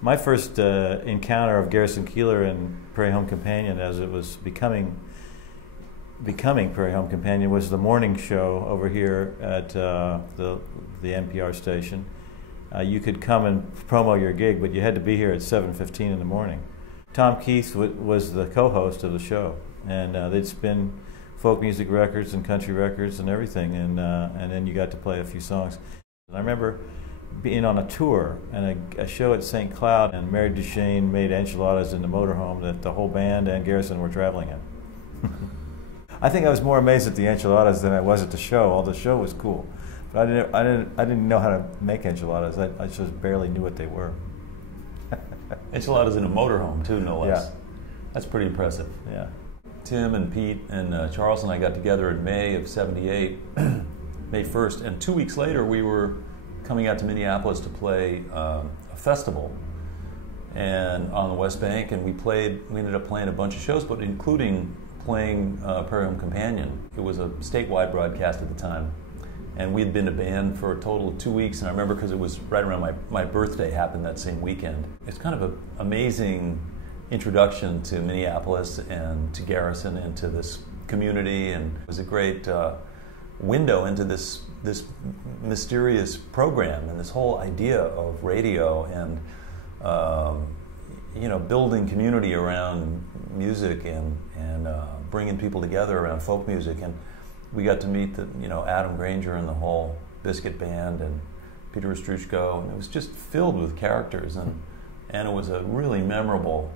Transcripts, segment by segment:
My first encounter of Garrison Keillor and Prairie Home Companion, as it was becoming Prairie Home Companion, was the morning show over here at the NPR station. You could come and promo your gig, but you had to be here at 7:15 in the morning. Tom Keith was the co-host of the show, and they'd spin folk music records and country records and everything, and then you got to play a few songs. And I remember being on a tour and a show at St. Cloud, and Mary Duchesne made enchiladas in the motorhome that the whole band and Garrison were traveling in. I think I was more amazed at the enchiladas than I was at the show. Although the show was cool, but I didn't know how to make enchiladas. I just barely knew what they were. Enchiladas in a motorhome too, no less. Yeah. That's pretty impressive. Yeah. Tim and Pete and Charles and I got together in May of '78, May 1st, and 2 weeks later we were coming out to Minneapolis to play a festival and on the West Bank, and we ended up playing a bunch of shows, but including playing Prairie Home Companion. It was a statewide broadcast at the time, and we'd been a band for a total of 2 weeks, and I remember because it was right around my birthday, happened that same weekend. It's kind of an amazing introduction to Minneapolis and to Garrison and to this community, and it was a great window into this mysterious program and this whole idea of radio and building community around music and bringing people together around folk music. And we got to meet Adam Granger and the whole Biscuit Band and Peter Ostruchko, and it was just filled with characters, and it was a really memorable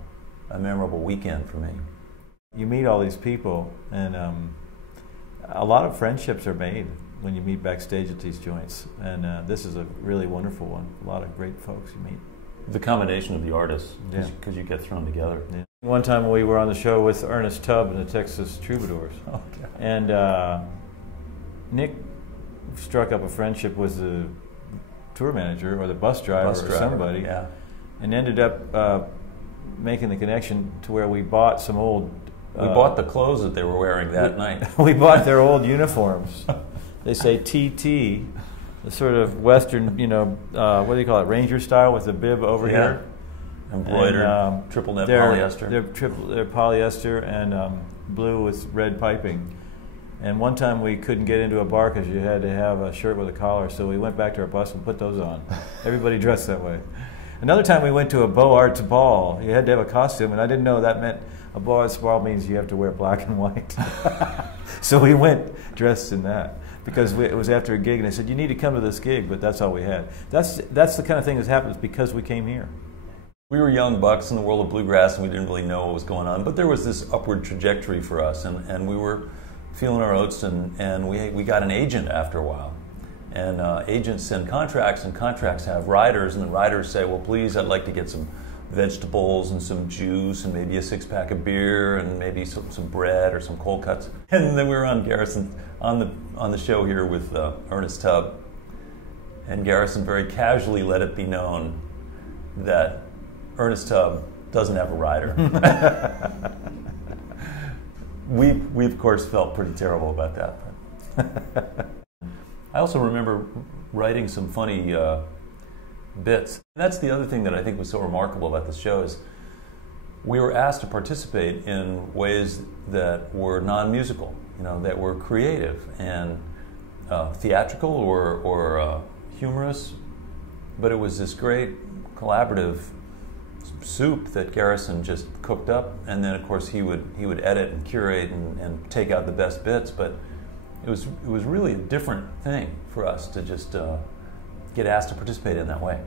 weekend for me. You meet all these people, and a lot of friendships are made when you meet backstage at these joints, and this is a really wonderful one. A lot of great folks you meet. The combination of the artists, because Yeah. you get thrown together. Yeah. One time we were on the show with Ernest Tubb and the Texas Troubadours, and Nick struck up a friendship with the tour manager or the bus driver or somebody, yeah. and ended up making the connection to where we bought some old... We bought the clothes that they were wearing that night. We bought their old uniforms. They say TT, the sort of Western, what do you call it, Ranger style with the bib over here. Embroidered, and, triple net polyester. They're polyester and blue with red piping. And one time we couldn't get into a bar because you had to have a shirt with a collar, so we went back to our bus and put those on. Everybody dressed that way. Another time we went to a Beaux Arts ball. You had to have a costume, and I didn't know that meant a Beaux Arts ball means you have to wear black and white. So we went dressed in that because it was after a gig, and they said, you need to come to this gig, but that's all we had. That's the kind of thing that happens because we came here. We were young bucks in the world of bluegrass, and we didn't really know what was going on, but there was this upward trajectory for us, and we were feeling our oats, and we got an agent after a while. And agents send contracts, and contracts have riders, and the riders say, well, please, I'd like to get some vegetables and some juice and maybe a six-pack of beer and maybe some bread or some cold cuts. And then we were on Garrison, on the show here with Ernest Tubb, and Garrison very casually let it be known that Ernest Tubb doesn't have a rider. We of course felt pretty terrible about that. I also remember writing some funny bits. That's the other thing that I think was so remarkable about this show is we were asked to participate in ways that were non-musical, that were creative and theatrical or humorous, but it was this great collaborative soup that Garrison just cooked up, and then of course he would edit and curate and take out the best bits, but it was really a different thing for us to just get asked to participate in that way.